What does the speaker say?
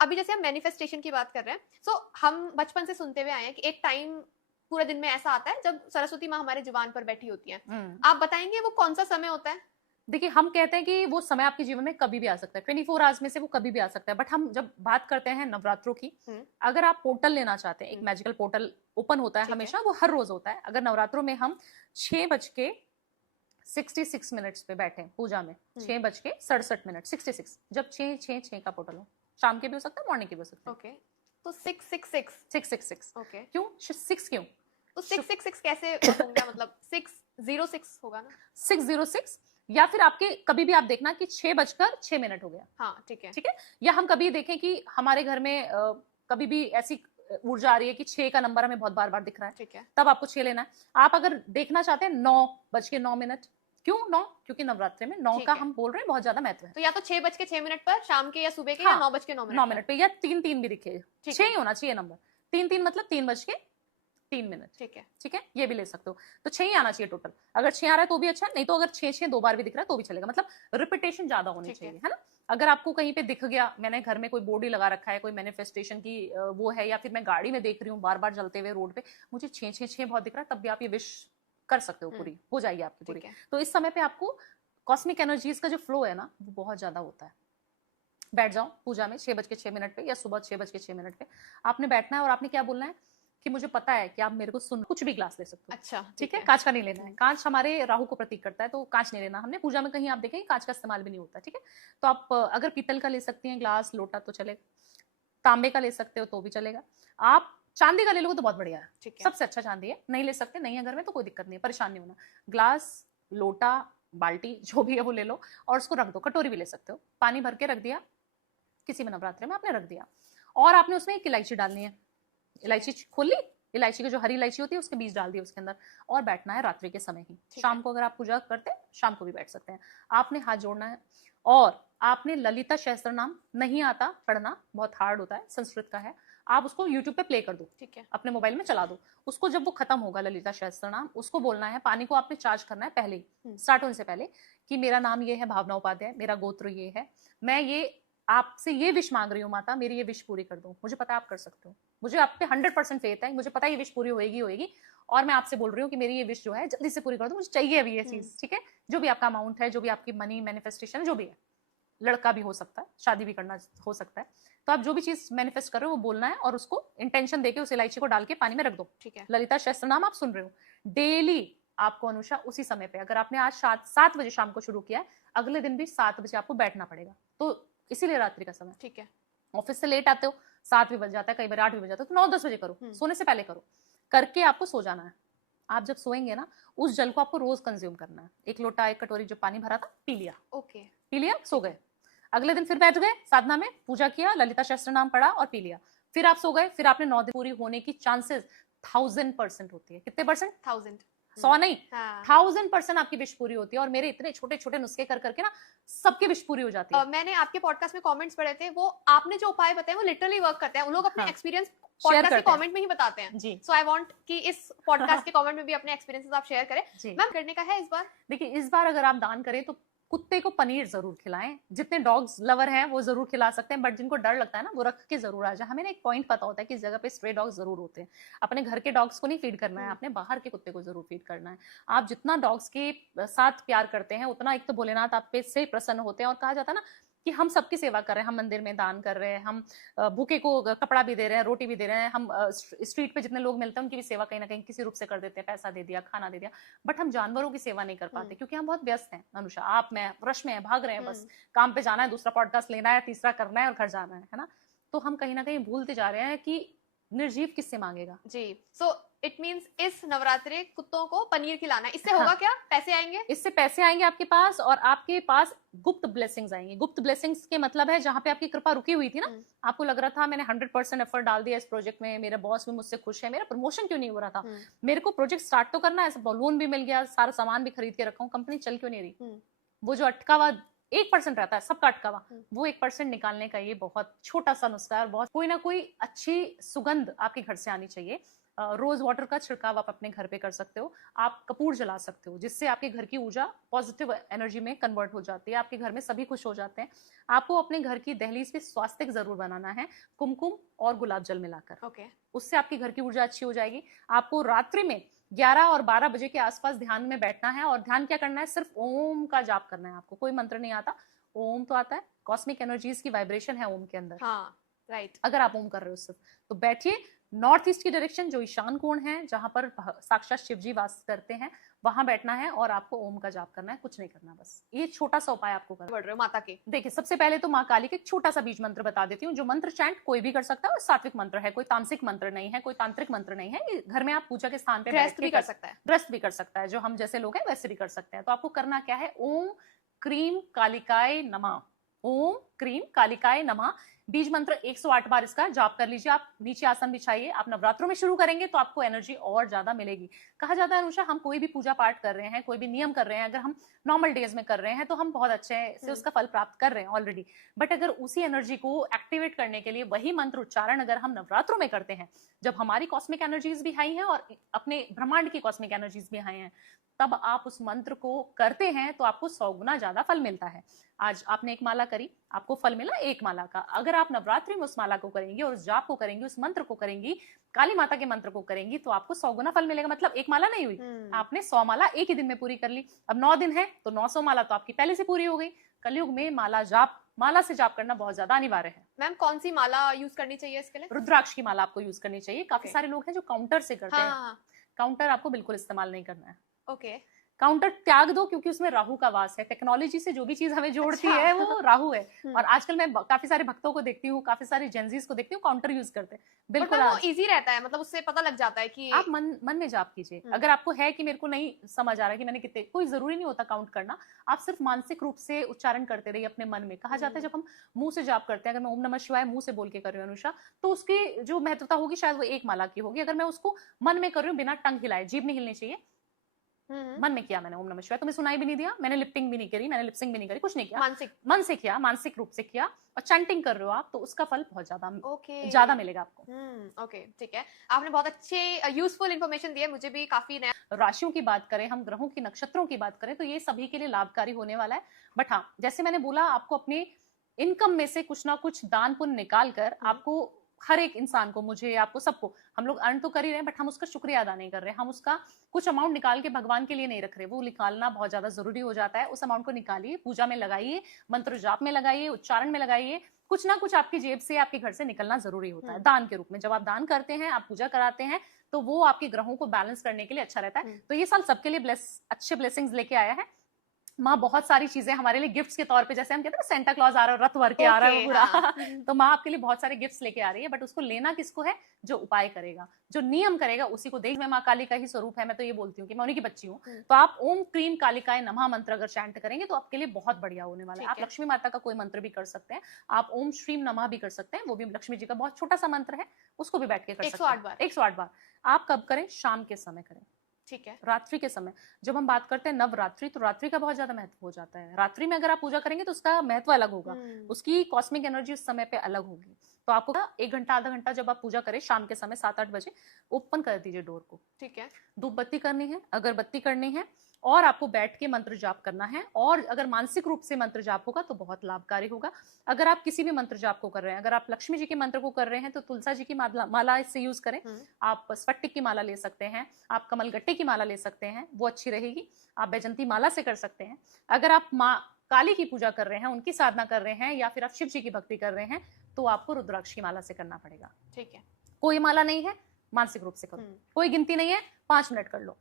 अभी जैसे हम मैनिफेस्टेशन की बात कर रहे हैं, सो हम बचपन से सुनते हुए आए हैं कि एक टाइम पूरे दिन में ऐसा आता है जब सरस्वती माँ हमारे जुबान पर बैठी होती हैं। आप बताएंगे वो कौन सा समय होता है? देखिए, हम कहते हैं कि वो समय आपके जीवन में कभी भी आ सकता है, 24 आवर्स में से वो कभी भी आ सकता है, बट हम जब बात करते हैं नवरात्रों की, हम्म, अगर आप पोर्टल लेना चाहते हैं, एक हम्म, मैजिकल पोर्टल ओपन होता है ठीक है। हमेशा, वो हर रोज होता है। अगर नवरात्रों में हम 6:66 पे बैठे पूजा में, 6:67, 66, जब 6:66 का पोर्टल हो, शाम के भी हो सकता है, मॉर्निंग के भी हो सकते हैं। ओके, तो 666। 666 ओके, क्यों? 6 क्यों? तो 666 कैसे होगा? मतलब 606 होगा ना? 606, या फिर आपके कभी भी आप देखना कि 6:06 हो गया, हाँ, ठीक है। ठीक है। या हम कभी देखें कि हमारे घर में कभी भी ऐसी ऊर्जा आ रही है कि 6 का नंबर हमें बहुत बार बार दिख रहा है, ठीक है। तब आपको 6 लेना है। आप अगर देखना चाहते हैं 9:09, क्यों 9? क्योंकि नवरात्रि में 9 ठीक का है, हम बोल रहे हैं बहुत ज्यादा महत्व है। तो या तो 6:06 पर शाम के, या सुबह के, या हाँ, 9:09 9 पर। मिनट पे, या 3-3 भी दिखे, ठीक 6 है, ही होना चाहिए नंबर। 3-3 मतलब 3:03। ठीक है। ठीक है, ये भी ले सकते हो। तो 6 ही आना चाहिए टोटल। अगर 6 आ रहा है तो भी अच्छा है, नहीं तो अगर 6-6 दो बार भी दिख रहा है तो भी चलेगा, मतलब रिपीटेशन ज्यादा होनी ठीक है। चाहिए, है ना। अगर आपको कहीं पे दिख गया, मैंने घर में कोई बोर्ड ही लगा रखा है, कोई मैनिफेस्टेशन की वो है, या फिर मैं गाड़ी में देख रही हूँ बार बार चलते हुए रोड पे, मुझे 6-6-6 बहुत दिख रहा है, तब भी आप ये विश कर सकते हो, पूरी हो जाएगी आपकी पूरी। ठीक है। तो इस समय पे आपको कॉस्मिक एनर्जीज का जो फ्लो है ना, वो बहुत ज्यादा होता है। बैठ जाओ पूजा में 6:06 पे, या सुबह 6:06 पे आपने बैठना है, और आपने क्या बोलना है कि मुझे पता है कि आप मेरे को सुन, कुछ भी ग्लास ले सकते हो, अच्छा, ठीक ठीक है। है। कांच का नहीं लेना है, कांच हमारे राहु को प्रतीक करता है, तो कांच नहीं लेना हमने। पूजा में कहीं आप देखेंगे कांच का इस्तेमाल भी नहीं होता, ठीक है। तो आप अगर पीतल का ले सकती हैं ग्लास, लोटा, तो चलेगा। तांबे का ले सकते हो तो भी चलेगा। आप चांदी का ले लो तो बहुत बढ़िया है, ठीक है। सबसे अच्छा चांदी है। नहीं ले सकते, नहीं है घर में, तो कोई दिक्कत नहीं है, परेशान नहीं होना। ग्लास, लोटा, बाल्टी, जो भी है वो ले लो, और उसको रख दो। कटोरी भी ले सकते हो, पानी भर के रख दिया, किसी भी नवरात्रि में आपने रख दिया, और आपने उसमें एक इलायची डालनी है। इलायची खोल ली, इलायची की जो हरी इलायची होती है उसके बीज डाल दिए उसके अंदर, और बैठना है रात्रि के समय ही। शाम को अगर आप पूजा करते हैं, शाम को भी बैठ सकते हैं। आपने हाथ जोड़ना है, और आपने ललिता सहस्त्र नाम, नहीं आता पढ़ना, बहुत हार्ड होता है, संस्कृत का है, आप उसको यूट्यूब पे प्ले कर दो, ठीक है। अपने मोबाइल में चला दो उसको। जब वो खत्म होगा ललिता सहस्त्र नाम, उसको बोलना है। पानी को आपने चार्ज करना है पहले ही, स्टार्ट होने से पहले, कि मेरा नाम ये है भावना उपाध्याय, मेरा गोत्र ये है, मैं ये आपसे ये विश मांग रही हूँ माता, मेरी ये विश पूरी कर दो। मुझे पता है आप कर सकते हो, मुझे आप पे 100% फेथ है, मुझे पता है ये विश पूरी होएगी होएगी, और मैं आपसे बोल रही हूँ कि मेरी ये विश जो है जल्दी से पूरी कर दो, मुझे चाहिए अभी ये चीज, ठीक है। जो भी आपका अमाउंट है, जो भी आपकी मनी मैनिफेस्टेशन है, जो भी है, लड़का भी हो सकता है, शादी भी करना हो सकता है, तो आप जो भी चीज मैनिफेस्ट कर रहे हो वो बोलना है, और उसको इंटेंशन देके उस इलायची को डाल के पानी में रख दो। ठीक है। ललिता सहस्त्र नाम आप सुन रहे हो डेली, आपको अनुषा उसी समय पे, अगर आपने आज 7 बजे शाम को शुरू किया है, अगले दिन भी 7 बजे आपको बैठना पड़ेगा। तो इसीलिए रात्रि का समय, ठीक है। ऑफिस से लेट आते हो, 7 भी बज जाता है, कई बार 8 भी बज जाता है, तो 9-10 बजे करो, सोने से पहले करो, करके आपको सो जाना है। आप जब सोएंगे ना, उस जल को आपको रोज कंज्यूम करना है। एक लोटा, एक कटोरी जो पानी भरा था, पी लिया, ओके। पी लिया, सो गए। अगले दिन फिर बैठ गए साधना में, पूजा किया, ललिता सहस्त्र नाम पढ़ा और पी लिया, फिर आप सो गए। फिर आपने 9 दिन पूरी होने की चांसेस 1000% होती है। कितने परसेंट? 1000। 100 नहीं, हाँ। 1000% आपकी विश पूरी होती है। और मेरे इतने छोटे छोटे नुस्खे कर करके ना, सबकी विश पूरी हो जाती है। मैंने आपके पॉडकास्ट में कमेंट्स पढ़े थे, वो आपने जो उपाय बताए वो लिटरली वर्क करते हैं। वो लोग अपने हाँ, एक्सपीरियंस शेयर पॉडकास्ट के करते हैं कमेंट में ही बताते हैं। जी। सो आई वांट कि इस पॉडकास्ट के कमेंट में भी अपने एक्सपीरियंसेस आप शेयर करें। जी, मैम, करने का है इस बार? देखिए इस बार अगर आप दान करें तो कुत्ते को पनीर जरूर खिलाएं। जितने डॉग्स लवर हैं वो जरूर खिला सकते हैं, बट जिनको डर लगता है ना, वो रख के जरूर आ जाए। हमें ना एक पॉइंट पता होता है कि इस जगह पे स्ट्रे डॉग्स जरूर होते हैं। अपने घर के डॉग्स को नहीं फीड करना है, आपने बाहर के कुत्ते को जरूर फीड करना है। आप जितना डॉग्स के साथ प्यार करते हैं, उतना एक तो भोलेनाथ आप पे से प्रसन्न होते हैं। और कहा जाता है ना कि हम सबकी सेवा कर रहे हैं, हम मंदिर में दान कर रहे हैं, हम भूखे को कपड़ा भी दे रहे हैं, रोटी भी दे रहे हैं, हम स्ट्रीट पे जितने लोग मिलते हैं उनकी भी सेवा कहीं ना कहीं किसी रूप से कर देते हैं, पैसा दे दिया, खाना दे दिया। बट हम जानवरों की सेवा नहीं कर पाते, क्योंकि हम बहुत व्यस्त हैं अनुषा, आप, मैं, रश में भाग रहे हैं, बस काम पे जाना है, दूसरा पॉडकास्ट लेना है, तीसरा करना है और घर जाना है ना। तो हम कहीं ना कहीं भूलते जा रहे हैं कि निर्जीव किससे मांगेगा जी। सो इट मींस इस नवरात्रि कुत्तों को पनीर खिलाना है। इससे होगा हाँ, क्या? पैसे आएंगे? इससे पैसे आएंगे आपके पास, और आपके पास गुप्त ब्लेसिंग्स आएंगी। गुप्त ब्लेसिंग्स के मतलब है जहां पे आपकी कृपा रुकी हुई थी ना, आपको लग रहा था मैंने 100% एफर्ट डाल दिया इस प्रोजेक्ट में, मेरा बॉस भी मुझसे खुश है, मेरा प्रमोशन क्यों नहीं हो रहा था, मेरे को प्रोजेक्ट स्टार्ट तो करना है, बलून भी मिल गया, सारा सामान भी खरीद के रखा हूँ, कंपनी चल क्यों नहीं रही। वो जो अटका हुआ 1% रहता है सबका अटका हुआ, वो 1% निकालने का ये बहुत छोटा सा नुस्खा है। और बहुत कोई ना कोई अच्छी सुगंध आपके घर से आनी चाहिए, रोज वाटर का छिड़काव आप अपने घर पे कर सकते हो। आप कपूर जला सकते हो, जिससे आपके घर की ऊर्जा पॉजिटिव एनर्जी में कन्वर्ट हो जाती है, आपके घर में सभी खुश हो जाते हैं। आपको अपने घर की दहलीज पे स्वास्तिक जरूर बनाना है, कुमकुम और गुलाब जल मिलाकर। ओके, उससे आपकी घर की ऊर्जा अच्छी हो जाएगी। आपको रात्रि में 11 और 12 बजे के आसपास ध्यान में बैठना है, और ध्यान क्या करना है, सिर्फ ओम का जाप करना है। आपको कोई मंत्र नहीं आता, ओम तो आता है, कॉस्मिक एनर्जीज की वाइब्रेशन है ओम के अंदर। हाँ राइट। अगर आप ओम कर रहे हो सिर्फ, तो बैठिए नॉर्थ ईस्ट की डायरेक्शन, जो ईशान कोण है, जहां पर साक्षात शिव जी वास करते हैं, वहां बैठना है और आपको ओम का जाप करना है, कुछ नहीं करना। बस ये छोटा सा उपाय आपको करना बढ़ रहे हो माता के। देखिए, सबसे पहले तो माँ काली का एक छोटा सा बीज मंत्र बता देती हूँ, जो मंत्र चैंट कोई भी कर सकता है और सात्विक मंत्र है, कोई तामसिक मंत्र नहीं है, कोई तांत्रिक मंत्र नहीं है। ये घर में आप पूजा के स्थान पे गृहस्थ भी कर सकता है। गृहस्थ भी कर सकता है, जो हम जैसे लोग हैं वैसे भी कर सकते हैं। तो आपको करना क्या है, ओम क्रीम कालिकाय नमः, ओम क्रीम कालिकाय नमः बीज मंत्र 108 बार इसका जाप कर लीजिए। आप नीचे आसन बिछाइए। आप नवरात्रों में शुरू करेंगे तो आपको एनर्जी और ज्यादा मिलेगी। कहा जाता है अनुषा, हम कोई भी पूजा पाठ कर रहे हैं, कोई भी नियम कर रहे हैं, अगर हम नॉर्मल डेज में कर रहे हैं तो हम बहुत अच्छे से उसका फल प्राप्त कर रहे हैं ऑलरेडी। बट अगर उसी एनर्जी को एक्टिवेट करने के लिए वही मंत्र उच्चारण अगर हम नवरात्रों में करते हैं, जब हमारी कॉस्मिक एनर्जीज भी हाई हैं और अपने ब्रह्मांड की कॉस्मिक एनर्जीज भी हाई हैं, तब आप उस मंत्र को करते हैं तो आपको 100 गुना ज्यादा फल मिलता है। आज आपने एक माला करी, आपको फल मिला एक माला का। अगर आप नवरात्रि में उस माला को करेंगी और उस जाप को करेंगी, उस मंत्र को करेंगी, काली माता के मंत्र को करेंगी, तो आपको 100 गुना फल मिलेगा। मतलब एक माला नहीं हुई, आपने 100 माला एक ही दिन में पूरी कर ली। अब 9 दिन है तो 900 माला तो आपकी पहले से पूरी हो गई। कलयुग में माला से जाप करना बहुत ज्यादा अनिवार्य है। मैम कौन सी माला यूज करनी चाहिए इसके लिए? रुद्राक्ष की माला आपको यूज करनी चाहिए। काफी सारे लोग हैं जो काउंटर से करते हैं। हाँ। काउंटर आपको बिल्कुल इस्तेमाल नहीं करना है। ओके। काउंटर त्याग दो, क्योंकि उसमें राहु का वास है। टेक्नोलॉजी से जो भी चीज हमें जोड़ती अच्छा। है वो राहु है। और आजकल मैं काफी सारे भक्तों को देखती हूँ, काफी सारे जेंजीज को देखती हूँ, काउंटर यूज करते हैं। बिल्कुल वो इजी रहता है, मतलब उससे पता लग जाता है कि आप मन में जाप कीजिए। अगर आपको है कि मेरे को नहीं समझ आ रहा कि मैंने कितने, कोई जरूरी नहीं होता काउंट करना, आप सिर्फ मानसिक रूप से उच्चारण करते रहिए अपने मन में। कहा जाता है जब हम मुंह से जाप करते हैं, अगर मैं ओम नमः शिवाय मुंह से बोल के कर रही हूँ अनुषा, तो उसकी जो महत्वता होगी शायद वो एक माला की होगी। अगर मैं उसको मन में कर रही हूँ बिना टंग हिलाए, जीभ नहीं हिलनी चाहिए, मन में किया मैंने ओम नमः शिवाय, तुम्हें सुनाई भी नहीं दिया, मैंने लिप्टिंग भी नहीं करी, मैंने लिपसिंग भी नहीं करी, कुछ नहीं किया, मन से किया, मानसिक रूप से किया, और चैंटिंग कर रहे हो आप, तो उसका फल बहुत ज्यादा मिलेगा आपको। ओके, ठीक है। आपने बहुत अच्छे यूजफुल इंफॉर्मेशन दी है, मुझे भी काफी नया। राशियों की बात करें, हम ग्रहों की, नक्षत्रों की बात करें, तो ये सभी के लिए लाभकारी होने वाला है। बट हाँ, जैसे मैंने बोला, आपको अपने इनकम में से कुछ ना कुछ दान पुण्य निकाल कर, आपको हर एक इंसान को, मुझे, आपको, सबको, हम लोग अर्न तो कर ही रहे हैं, बट हम उसका शुक्रिया अदा नहीं कर रहे। हम उसका कुछ अमाउंट निकाल के भगवान के लिए नहीं रख रहे। वो निकालना बहुत ज्यादा जरूरी हो जाता है। उस अमाउंट को निकालिए, पूजा में लगाइए, मंत्र जाप में लगाइए, उच्चारण में लगाइए। कुछ ना कुछ आपकी जेब से, आपके घर से निकलना जरूरी होता है दान के रूप में। जब आप दान करते हैं, आप पूजा कराते हैं, तो वो आपके ग्रहों को बैलेंस करने के लिए अच्छा रहता है। तो ये साल सबके लिए अच्छे ब्लेसिंग्स लेके आया है। माँ बहुत सारी चीजें हमारे लिए गिफ्ट्स के तौर पे, जैसे हम कहते हैं ना, सेंटा क्लॉज आ रहा है, रथ भर के आ रहा है पूरा। तो माँ आपके लिए बहुत सारे गिफ्ट्स लेके आ रही है। बट उसको लेना किसको है? जो उपाय करेगा, जो नियम करेगा, उसी को देख। मैं माँ काली का ही स्वरूप है, मैं तो ये बोलती हूँ कि मैं उन्हीं की बच्ची हूँ। तो आप ओम क्रीम कालिकाय नमः मंत्र अगर चैंट करेंगे तो आपके लिए बहुत बढ़िया होने वाला है। आप लक्ष्मी माता का कोई मंत्र भी कर सकते हैं, आप ओम श्रीम नमः भी कर सकते हैं, वो भी लक्ष्मी जी का बहुत छोटा सा मंत्र है, उसको भी बैठ के कर सकते हैं 108 बार। आप कब करें? शाम के समय करें, ठीक है, रात्रि के समय। जब हम बात करते हैं नवरात्रि, तो रात्रि का बहुत ज्यादा महत्व हो जाता है। रात्रि में अगर आप पूजा करेंगे तो उसका महत्व अलग होगा, उसकी कॉस्मिक एनर्जी उस समय पे अलग होगी। तो आपको 1 घंटा आधा घंटा जब आप पूजा करें शाम के समय 7-8 बजे, ओपन कर दीजिए डोर को, ठीक है। धूप बत्ती करनी है, अगरबत्ती करनी है, और आपको बैठ के मंत्र जाप करना है। और अगर मानसिक रूप से मंत्र जाप होगा तो बहुत लाभकारी होगा। अगर आप किसी भी मंत्र जाप को कर रहे हैं, अगर आप लक्ष्मी जी के मंत्र को कर रहे हैं तो तुलसा जी की माला इससे यूज करें। आप स्फटिक की माला ले सकते हैं, आप कमलगट्टे की माला ले सकते हैं, वो अच्छी रहेगी। आप बैजंती माला से कर सकते हैं। अगर आप माँ काली की पूजा कर रहे हैं, उनकी साधना कर रहे हैं, या फिर आप शिव जी की भक्ति कर रहे हैं, तो आपको रुद्राक्ष की माला से करना पड़ेगा। ठीक है, कोई माला नहीं है, मानसिक रूप से करो, कोई गिनती नहीं है, 5 मिनट कर लो।